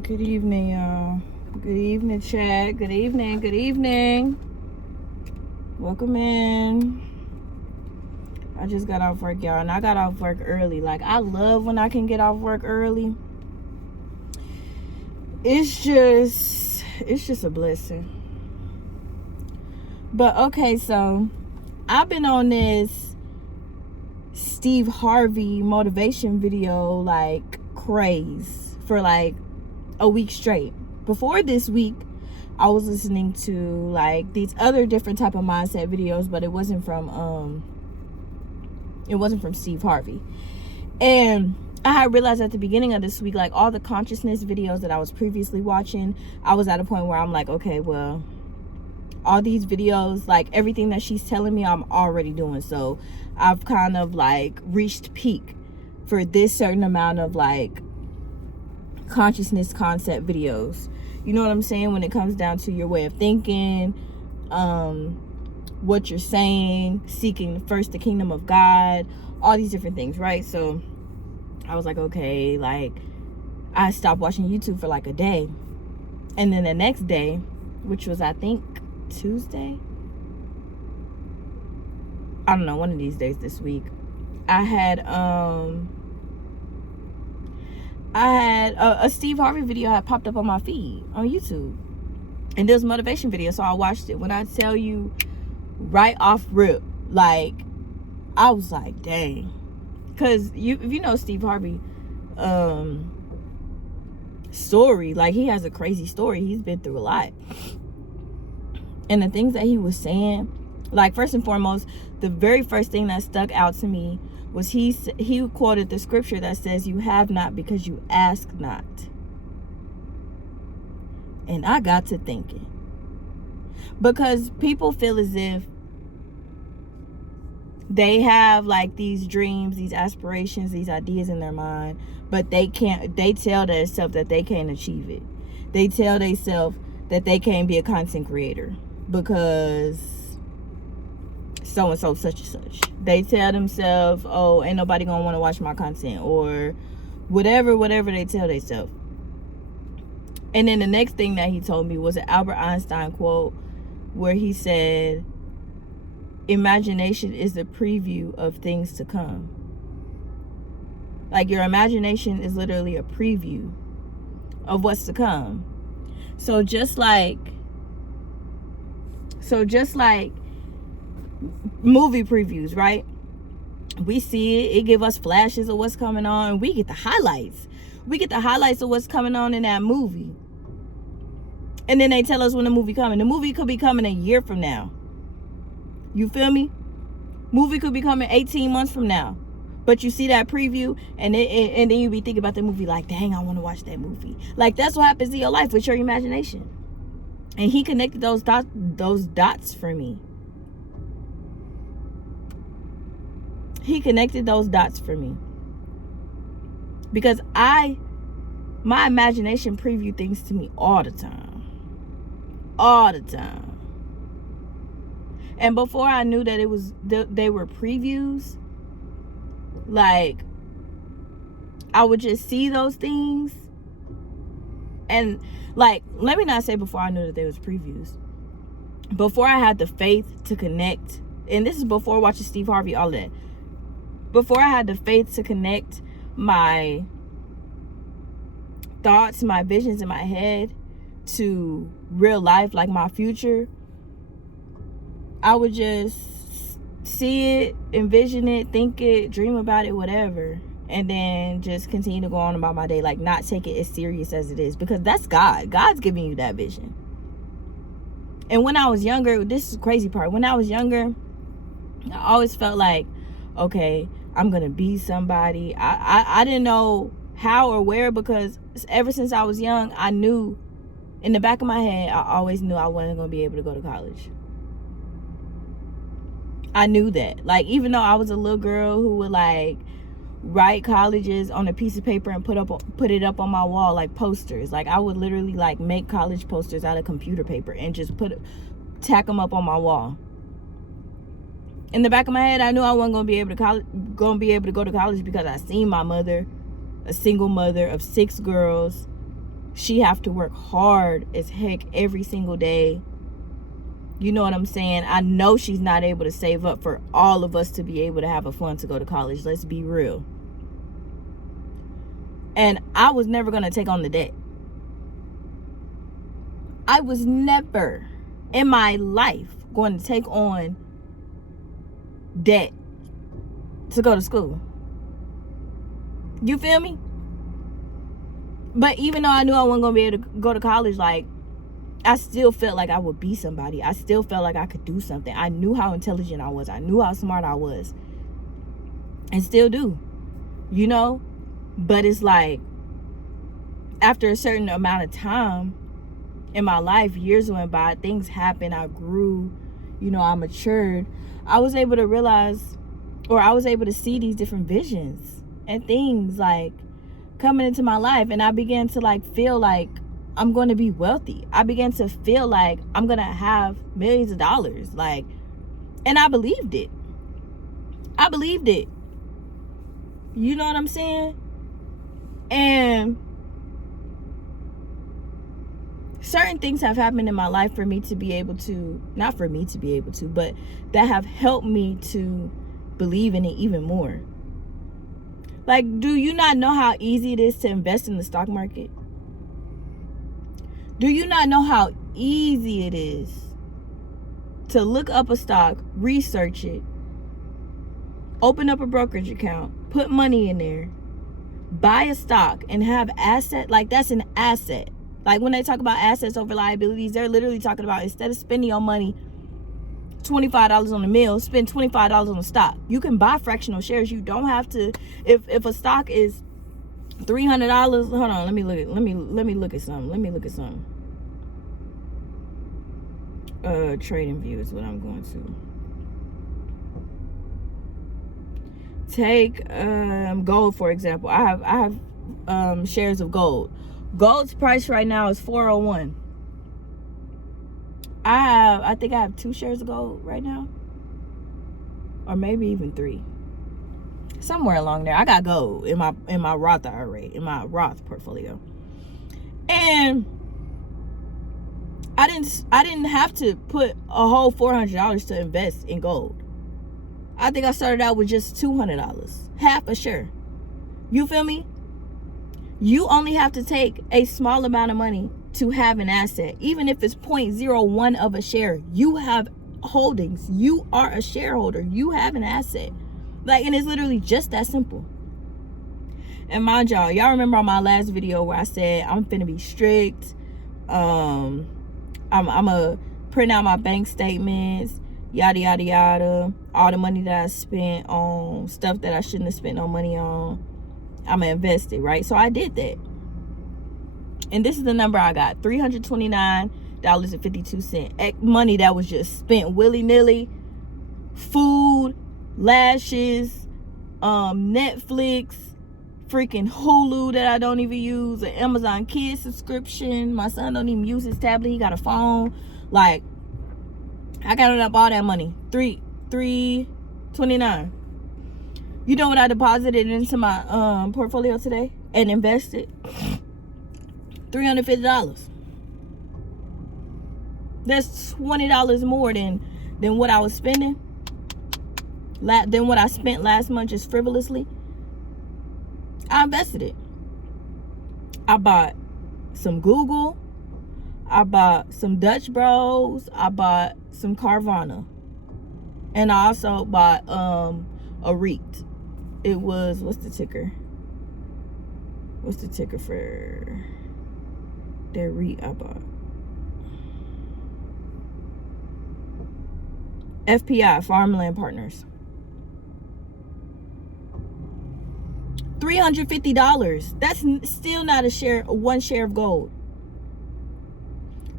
Good evening, y'all. Good evening, chat. Good evening. Good evening. Welcome in. I just got off work, y'all, and I got off work early. Like, I love when I can get off work early. It's just a blessing. But okay, so I've been on this Steve Harvey motivation video like craze for like a week straight. Before this week, I was listening to like these other different type of mindset videos, but it wasn't from Steve Harvey. And I had realized at the beginning of this week, like all the consciousness videos that I was previously watching, I was at a point where I'm like, okay, well, all these videos, like everything that she's telling me, I'm already doing. So I've kind of like reached peak for this certain amount of like consciousness concept videos. You know what I'm saying? When it comes down to your way of thinking, what you're saying, seeking first the kingdom of God, all these different things, right? So I was like, okay, like I stopped watching YouTube for like a day. And then the next day, which was I think Tuesday, I don't know, one of these days this week, I had a Steve Harvey video had popped up on my feed on YouTube, and there was a motivation video, so I watched it. When I tell you, right off rip, like I was like, dang, because if you know Steve Harvey story, like he has a crazy story. He's been through a lot, and the things that he was saying, like first and foremost, the very first thing that stuck out to me was he quoted the scripture that says, you have not because you ask not. And I got to thinking, because people feel as if they have like these dreams, these aspirations, these ideas in their mind, but they tell themselves that they can't achieve it. They tell themselves that they can't be a content creator because so and so, such and such. They tell themselves, oh, ain't nobody gonna want to watch my content, or whatever they tell themselves. And then the next thing that he told me was an Albert Einstein quote where he said, imagination is the preview of things to come. Like your imagination is literally a preview of what's to come. So just like movie previews, right? We see it give us flashes of what's coming on, and we get the highlights of what's coming on in that movie, and then they tell us when the movie coming. The movie could be coming a year from now, you feel me? Movie could be coming 18 months from now, but you see that preview, and then you be thinking about the movie like, dang, I want to watch that movie. Like that's what happens in your life with your imagination. And he connected those dots for me. He connected those dots for me because my imagination preview things to me all the time. And before I knew that they were previews, like I would just see those things, and like, let me not say before I knew that they was previews. Before I had the faith to connect, and this is before watching Steve Harvey, all that. Before I had the faith to connect my thoughts, my visions in my head to real life, like my future, I would just see it, envision it, think it, dream about it, whatever, and then just continue to go on about my day, like not take it as serious as it is, because that's God. God's giving you that vision. And when I was younger, this is the crazy part. When I was younger, I always felt like, okay, I'm gonna be somebody. I didn't know how or where, because ever since I was young, I knew in the back of my head, I always knew I wasn't gonna be able to go to college. I knew that. Like, even though I was a little girl who would like write colleges on a piece of paper and put it up on my wall like posters. Like I would literally like make college posters out of computer paper and just tack them up on my wall. In the back of my head, I knew I wasn't gonna be able to go to college because I seen my mother, a single mother of 6 girls, she have to work hard as heck every single day. You know what I'm saying? I know she's not able to save up for all of us to be able to have a fund to go to college. Let's be real. And I was never going to take on the debt. I was never in my life going to take on debt to go to school. You feel me? But even though I knew I wasn't going to be able to go to college, like, I still felt like I would be somebody. I still felt like I could do something. I knew how intelligent I was. I knew how smart I was. And still do. You know? But it's like, after a certain amount of time in my life, years went by, things happened, I grew, you know, I matured. I was able to realize, or I was able to see these different visions and things like coming into my life. And I began to like feel like I'm going to be wealthy. I began to feel like I'm going to have millions of dollars. Like, and I believed it. I believed it. You know what I'm saying? And certain things have happened in my life for me to be able to, not for me to be able to, but that have helped me to believe in it even more. Like, do you not know how easy it is to invest in the stock market? Do you not know how easy it is to look up a stock, research it, open up a brokerage account, put money in there, buy a stock, and have asset? Like, that's an asset. Like, when they talk about assets over liabilities, they're literally talking about, instead of spending your money $25 on the meal, spend $25 on the stock. You can buy fractional shares. You don't have to, if a stock is $300, hold on, let me look at something. Trading View is what I'm going to take. Gold, for example. I have shares of gold. Gold's price right now is $401. I think I have 2 shares of gold right now, or maybe even 3, somewhere along there. I got gold in my Roth IRA, in my Roth portfolio, and I didn't have to put a whole $400 to invest in gold. I think I started out with just $200, half a share. You feel me? You only have to take a small amount of money to have an asset. Even if it's 0.01 of a share, you have holdings. You are a shareholder. You have an asset. Like, and it's literally just that simple. And mind y'all remember on my last video where I said I'm finna be strict. I'm gonna print out my bank statements, yada yada yada. All the money that I spent on stuff that I shouldn't have spent no money on, I'm gonna invest it, right? So I did that. And this is the number I got: $329.52. Money that was just spent willy-nilly. Food, lashes, Netflix, freaking Hulu that I don't even use, an Amazon Kids subscription. My son don't even use his tablet. He got a phone. Like, I got up all that money. $329. You know what I deposited into my portfolio today and invested? $350. That's $20 more than what I was spending. Than what I spent last month just frivolously. I invested it. I bought some Google. I bought some Dutch Bros. I bought some Carvana. And I also bought a REIT. It was, what's the ticker? What's the ticker for that REIT I bought? FPI, Farmland Partners. $350. That's still not one share of gold.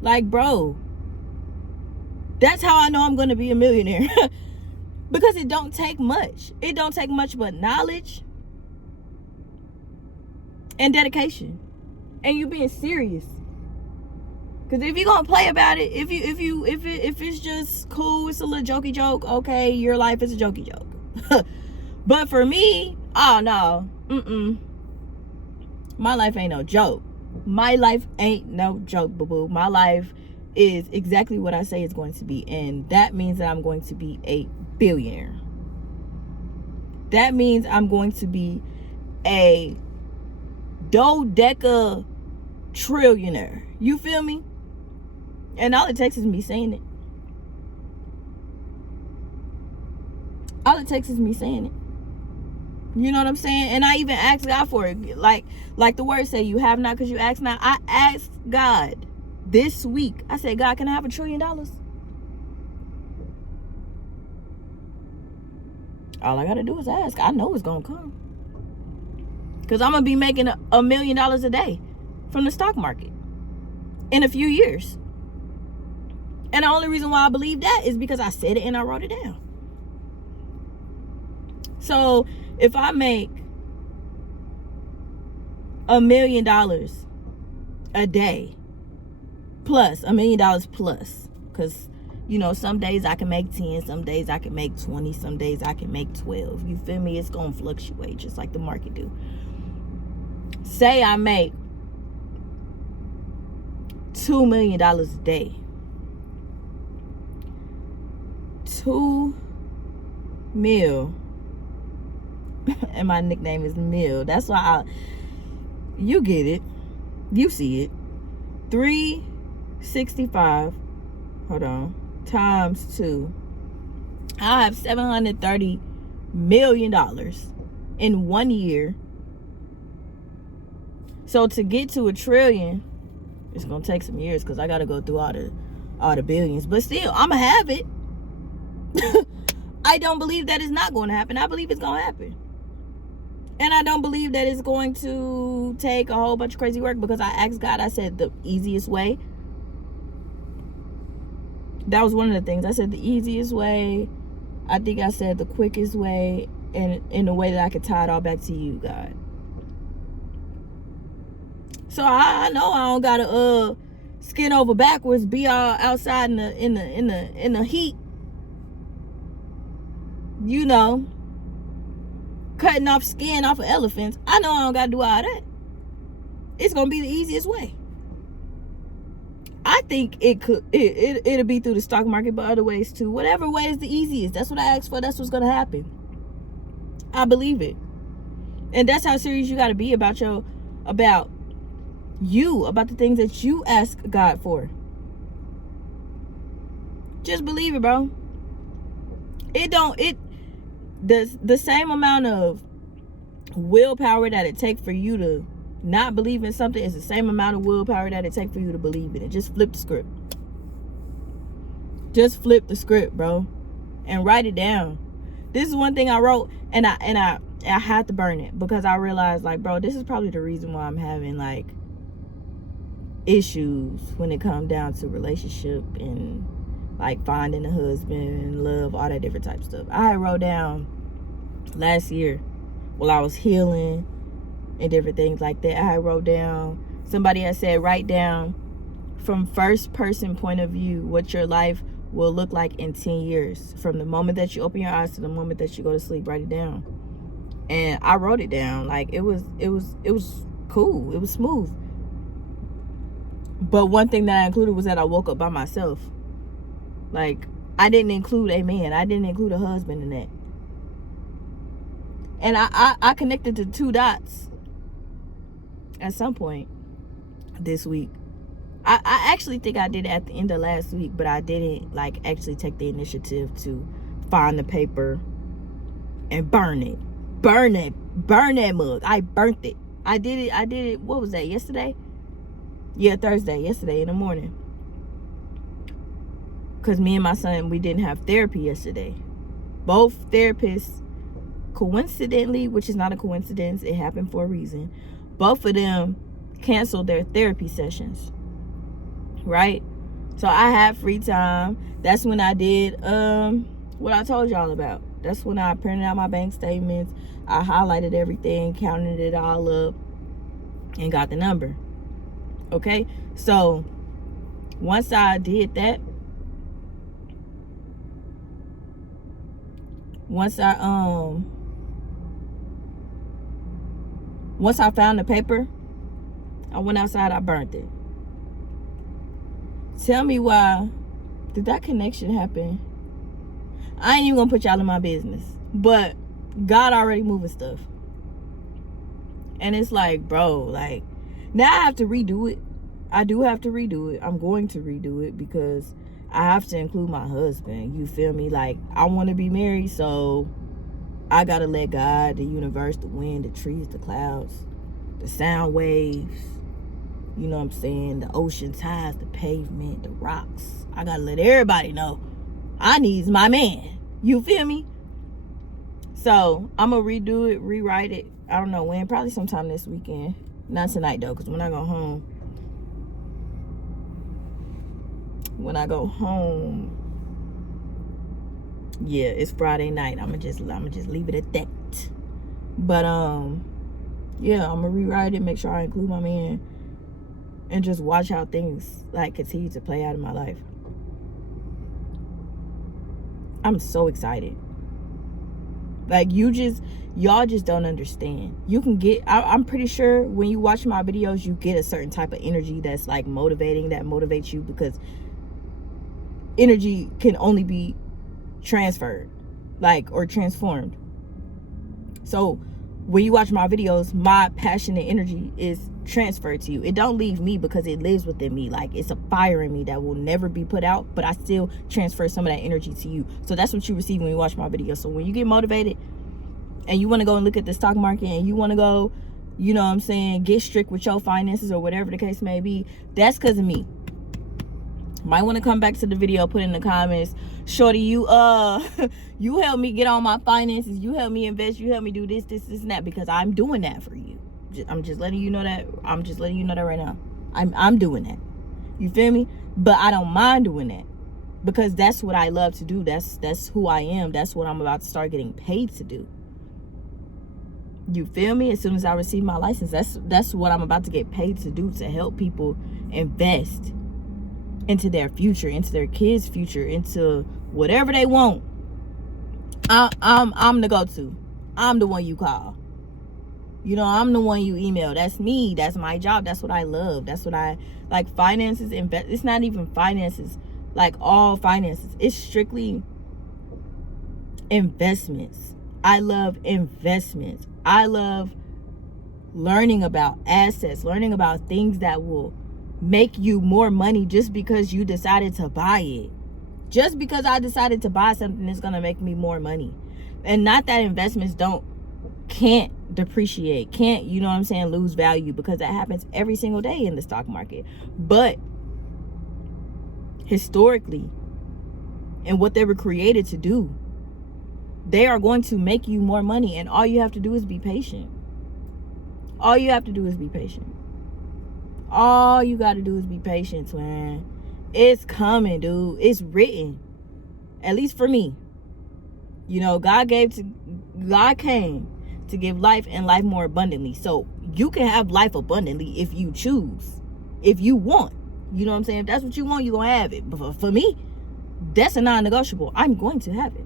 Like, bro, that's how I know I'm going to be a millionaire. Because it don't take much. It don't take much but knowledge and dedication. And you being serious. Because if you're going to play about it, if it's just cool, it's a little jokey joke, okay, your life is a jokey joke. But for me, oh no, my life ain't no joke. My life ain't no joke, boo-boo. My life is exactly what I say it's going to be. And that means that I'm going to be a billionaire. That means I'm going to be a dodeca trillionaire. You feel me? And all it takes is me saying it. All it takes is me saying it. You know what I'm saying? And I even asked God for it. Like the word say, you have not because you ask not. I asked God this week. I said, God, can I have $1 trillion? All I got to do is ask. I know it's going to come. Because I'm going to be making $1 million a day from the stock market in a few years. And the only reason why I believe that is because I said it and I wrote it down. So if I make $1 million a day plus $1 million plus, because you know, some days I can make 10, some days I can make 20, some days I can make 12. You feel me? It's gonna fluctuate just like the market do. Say I make $2 million a day. 2 mil. And my nickname is Mill. That's why you get it. You see it. 365. Hold on. Times 2. I'll have $730 million in 1 year. So to get to $1 trillion, it's gonna take some years because I gotta go through all the billions. But still, I'ma have it. I don't believe that it's not going to happen. I believe it's going to happen. And I don't believe that it's going to take a whole bunch of crazy work, because I asked God, I said the easiest way. That was one of the things. I said the easiest way. I think I said the quickest way, and in a way that I could tie it all back to you, God. So I know I don't gotta skin over backwards, be all outside in the heat, you know, cutting off skin off of elephants. I know I don't gotta do all that. It's gonna be the easiest way. I think it'll be through the stock market, but other ways too. Whatever way is the easiest. That's what I asked for. That's what's gonna happen. I believe it. And that's how serious you gotta be about about the things that you ask God for. Just believe it, bro. The same amount of willpower that it takes for you to not believe in something is the same amount of willpower that it takes for you to believe in it. Just flip the script. Just flip the script, bro, and write it down. This is one thing I wrote, and I had to burn it, because I realized, like, bro, this is probably the reason why I'm having like issues when it comes down to relationship and like finding a husband, love, all that different type of stuff. I wrote down last year while I was healing and different things like that. I wrote down, somebody had said, write down from first person point of view what your life will look like in 10 years. From the moment that you open your eyes to the moment that you go to sleep, write it down. And I wrote it down. Like, it was cool. It was smooth. But one thing that I included was that I woke up by myself. Like, I didn't include a man. I didn't include a husband in that. And I connected the two dots at some point this week. I actually think I did it at the end of last week, but I didn't like actually take the initiative to find the paper and burn it. Burn that mug. I burnt it. I did it, what was that, yesterday? Yeah, Thursday, yesterday in the morning. Because me and my son, we didn't have therapy yesterday. Both therapists, coincidentally, which is not a coincidence, it happened for a reason, both of them canceled their therapy sessions. Right? So I had free time. That's when I did what I told y'all about. That's when I printed out my bank statements. I highlighted everything, counted it all up, and got the number. Okay? So once I did that, once I found the paper, I went outside, I burnt it. Tell me why did that connection happen? I ain't even gonna put y'all in my business, but God already moving stuff. And it's like, bro, like, now I have to redo it. I do have to redo it. I'm going to redo it because I have to include my husband. You feel me? Like, I want to be married, so I gotta let God, the universe, the wind, the trees, the clouds, the sound waves, you know what I'm saying, the ocean tides, the pavement, the rocks, I gotta let everybody know I needs my man. You feel me? So I'm gonna redo it, rewrite it. I don't know when, probably sometime this weekend. Not tonight though, because when I go home, yeah, it's Friday night. I'ma just leave it at that. But yeah, I'm gonna rewrite it, make sure I include my man, and just watch how things like continue to play out in my life. I'm so excited. Like, y'all just don't understand. You can get, I'm pretty sure when you watch my videos, you get a certain type of energy that's like motivating, that motivates you, because energy can only be transferred, like, or transformed. So when you watch my videos, my passion and energy is transferred to you. It don't leave me because it lives within me. Like, it's a fire in me that will never be put out, but I still transfer some of that energy to you. So that's what you receive when you watch my videos. So when you get motivated and you want to go and look at the stock market, and you want to go, you know what I'm saying, get strict with your finances or whatever the case may be, that's because of me. Might want to come back to the video, put in the comments, shorty, you you help me get on my finances, you help me invest, you help me do this and that, because I'm doing that for you. I'm just letting you know that. I'm just letting you know that right now. I'm doing that. You feel me? But I don't mind doing that, because that's what I love to do. That's who I am. That's what I'm about to start getting paid to do. You feel me? As soon as I receive my license, that's what I'm about to get paid to do, to help people invest into their future, into their kids' future, into whatever they want. I'm the go-to. I'm the one you call. You know, I'm the one you email. That's me. That's my job. That's what I love. That's what I like. Finances, it's not even finances, like all finances. It's strictly investments. I love investments. I love learning about assets, learning about things that will make you more money just because you decided to buy it. Just because I decided to buy something is gonna make me more money. And not that investments can't depreciate, can't, you know what I'm saying, lose value, because that happens every single day in the stock market. But historically, and what they were created to do, they are going to make you more money, and all you have to do is be patient. All you have to do is be patient. All you got to do is be patient, twin. It's coming, dude. It's written. At least for me. You know, God came to give life, and life more abundantly. So you can have life abundantly if you choose. If you want. You know what I'm saying? If that's what you want, you're going to have it. But for me, that's a non-negotiable. I'm going to have it.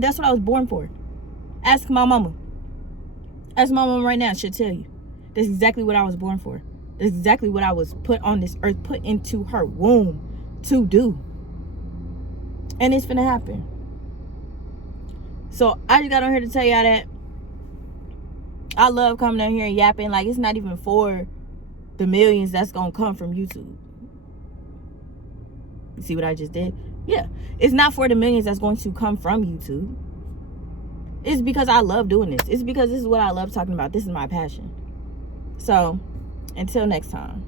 That's what I was born for. Ask my mama. Ask my mama right now. She'll tell you. That's exactly what I was born for. That's exactly what I was put on this earth, put into her womb to do. And it's finna happen. So I just got on here to tell y'all that I love coming down here and yapping. Like, it's not even for the millions that's gonna come from YouTube. You see what I just did? Yeah. It's not for the millions that's going to come from YouTube. It's because I love doing this. It's because this is what I love talking about. This is my passion. So until next time.